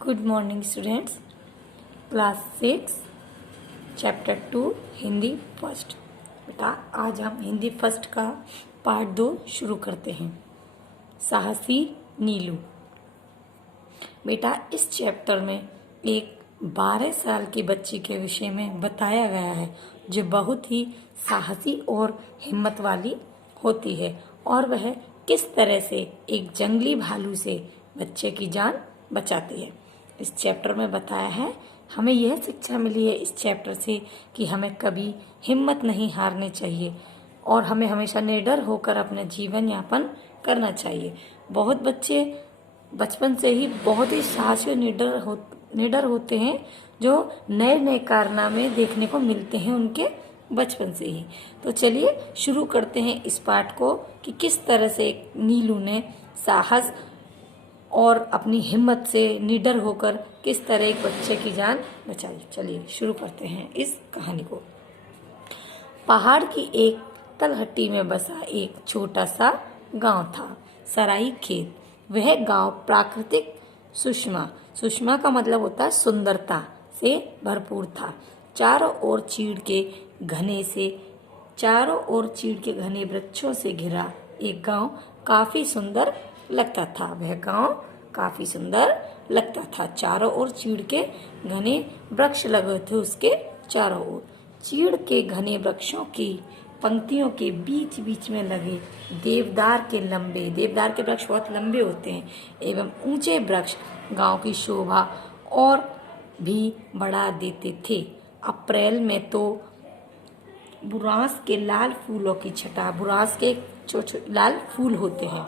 Good morning students. Class 6 chapter 2 Hindi first. बेटा आज हम हिंदी फर्स्ट का पार्ट 2 शुरू करते हैं। साहसी नीलू। बेटा इस चैप्टर में एक 12 साल की बच्ची के विषय में बताया गया है जो बहुत ही साहसी और हिम्मत वाली होती है और वह किस तरह से एक जंगली भालू से बच्चे की जान बचाती है। इस चैप्टर में बताया है। हमें यह शिक्षा मिली है इस चैप्टर से कि हमें कभी हिम्मत नहीं हारनी चाहिए और हमें हमेशा निडर होकर अपना जीवन यापन करना चाहिए। बहुत बच्चे बचपन से ही बहुत ही साहसी और निडर होते हैं जो नए नए कारनामे देखने को मिलते हैं उनके बचपन से ही। तो चलिए शुरू करते हैं इस पाठ को कि किस तरह से नीलू ने साहस और अपनी हिम्मत से निडर होकर किस तरह एक बच्चे की जान बचाई। चलिए शुरू करते हैं इस कहानी को। पहाड़ की एक तलहटी में बसा एक छोटा सा गांव था, सराई खेत। वह गांव प्राकृतिक सुषमा का मतलब होता है सुंदरता से भरपूर था। चारों ओर चीड़ के घने वृक्षों से घिरा एक गांव काफी सुंदर लगता था। वह गांव काफी सुंदर लगता था। चारों ओर चीड़ के घने वृक्ष लगे थे उसके चारों ओर। चीड़ के घने वृक्षों की पंक्तियों के बीच बीच में लगे देवदार के वृक्ष बहुत लंबे होते हैं एवं ऊंचे वृक्ष गांव की शोभा और भी बढ़ा देते थे। अप्रैल में तो बुरांस के लाल फूलों की छटा, बुरांस के लाल फूल होते हैं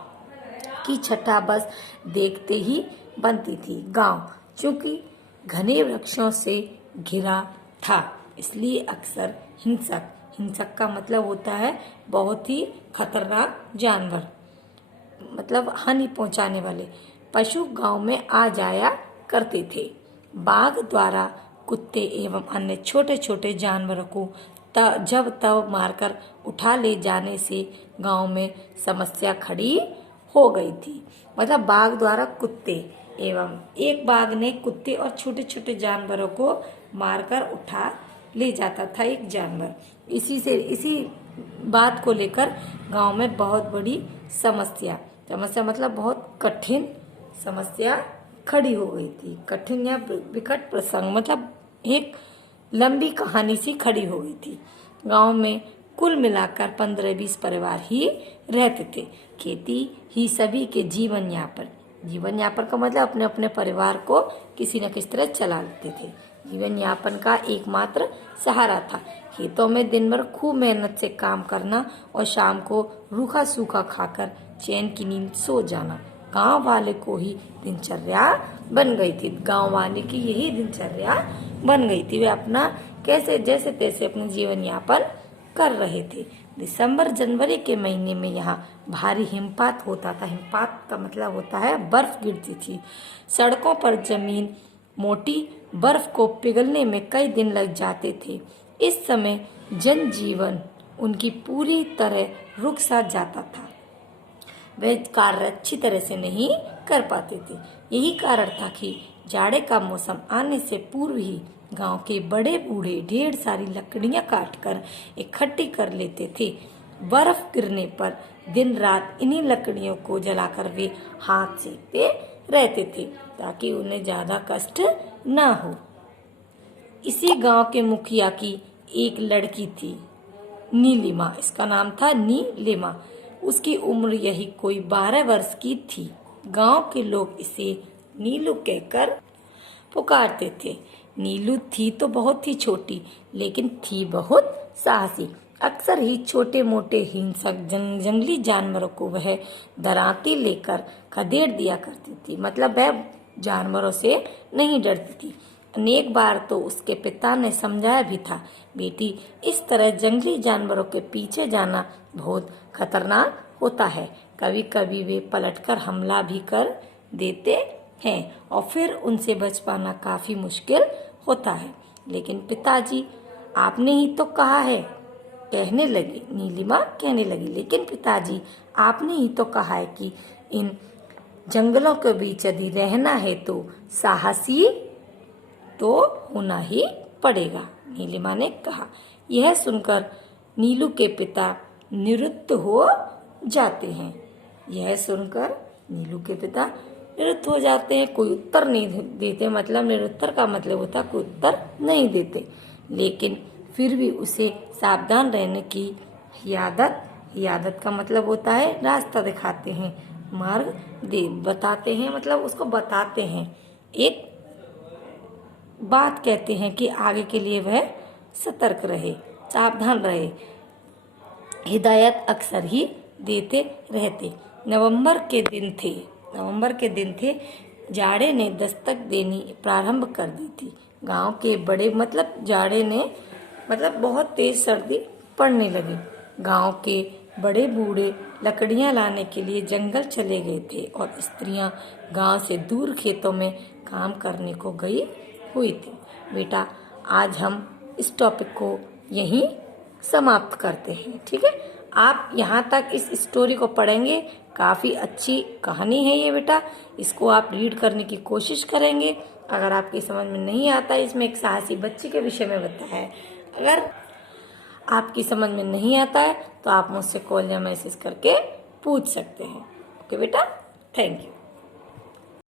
की छटा बस देखते ही बनती थी। गांव चूंकि घने वृक्षों से घिरा था इसलिए अक्सर हिंसक का मतलब होता है बहुत ही खतरनाक जानवर, मतलब हानि पहुंचाने वाले पशु गांव में आ जाया करते थे। बाघ द्वारा कुत्ते एवं अन्य छोटे छोटे जानवरों को जब तब मारकर उठा ले जाने से गांव में समस्या खड़ी हो गई थी। मतलब बाघ द्वारा कुत्ते एवं एक बाघ ने कुत्ते और छोटे छोटे जानवरों को मारकर उठा ले जाता था एक जानवर। इसी बात को लेकर गांव में बहुत बड़ी समस्या मतलब बहुत कठिन समस्या खड़ी हो गई थी। कठिन या विकट प्रसंग मतलब एक लंबी कहानी सी खड़ी हो गई थी। गांव में कुल मिलाकर 15-20 परिवार ही रहते थे। खेती ही सभी के जीवन यापन का मतलब अपने अपने परिवार को किसी न किसी तरह चला लेते थे। जीवन यापन का एकमात्र सहारा था खेतों में दिन भर खूब मेहनत से काम करना और शाम को रूखा सूखा खाकर चैन की नींद सो जाना। गांव वाले को ही दिनचर्या बन गई थी। गांव वाले की यही दिनचर्या बन गई थी। वे अपना कैसे जैसे तैसे अपने जीवन यापन कर रहे थे। दिसंबर जनवरी के महीने में यहाँ भारी हिमपात होता था। हिमपात का मतलब होता है बर्फ गिरती थी। सड़कों पर जमीन मोटी बर्फ को पिघलने में कई दिन लग जाते थे। इस समय जनजीवन उनकी पूरी तरह रुक सा जाता था। वे कार्य अच्छी तरह से नहीं कर पाते थे। यही कारण था कि जाड़े का मौसम आने से पूर्व ही गांव के बड़े बूढ़े ढेर सारी लकड़ियां काटकर इकट्ठी कर लेते थे। बर्फ गिरने पर दिन रात इन्हीं लकड़ियों को जलाकर वे हाथ सेकते रहते थे ताकि उन्हें ज्यादा कष्ट न हो। इसी गांव के मुखिया की एक लड़की थी नीलिमा। इसका नाम था नीलिमा। उसकी उम्र यही कोई 12 वर्ष की थी। गांव के लोग इसे नीलू कहकर पुकारते थे। नीलू थी तो बहुत ही छोटी लेकिन थी बहुत साहसी। अक्सर ही छोटे मोटे हिंसक जंगली जानवरों को वह डराती लेकर खदेड़ दिया करती थी। मतलब वह जानवरों से नहीं डरती थी। अनेक बार तो उसके पिता ने समझाया भी था, बेटी इस तरह जंगली जानवरों के पीछे जाना बहुत खतरनाक होता है। कभी कभी वे पलटकर हमला भी कर देते हैं और फिर उनसे बच पाना काफी मुश्किल होता है। लेकिन पिताजी आपने ही तो कहा है, नीलिमा कहने लगी, लेकिन पिताजी आपने ही तो कहा है कि इन जंगलों के बीच यदि रहना है तो साहसी तो होना ही पड़ेगा, नीलिमा ने कहा। यह सुनकर नीलू के पिता निरुत्त हो जाते हैं। यह सुनकर नीलू के पिता निरुत्त हो जाते हैं, कोई उत्तर नहीं देते। मतलब निरुत्तर का मतलब होता है कोई उत्तर नहीं देते, लेकिन फिर भी उसे सावधान रहने की हियादत का मतलब होता है रास्ता दिखाते हैं, मार्ग दे बताते हैं, मतलब उसको बताते हैं, एक बात कहते हैं कि आगे के लिए वह सतर्क रहे, सावधान रहे। हिदायत अक्सर ही देते रहते। नवंबर के दिन थे। जाड़े ने दस्तक देनी प्रारंभ कर दी थी। गांव के बड़े जाड़े ने बहुत तेज सर्दी पड़ने लगी। गांव के बड़े बूढ़े लकड़ियां लाने के लिए जंगल चले गए थे और स्त्रियां गांव से दूर खेतों में काम करने को गई हुई थी। बेटा, आज हम इस टॉपिक को यहीं समाप्त करते हैं, ठीक है। आप यहाँ तक इस स्टोरी को पढ़ेंगे, काफ़ी अच्छी कहानी है ये बेटा। इसको आप रीड करने की कोशिश करेंगे। अगर आपकी समझ में नहीं आता, इसमें एक साहसी बच्ची के विषय में बताया है। अगर आपकी समझ में नहीं आता है तो आप मुझसे कॉल या मैसेज करके पूछ सकते हैं। ओके बेटा, थैंक यू।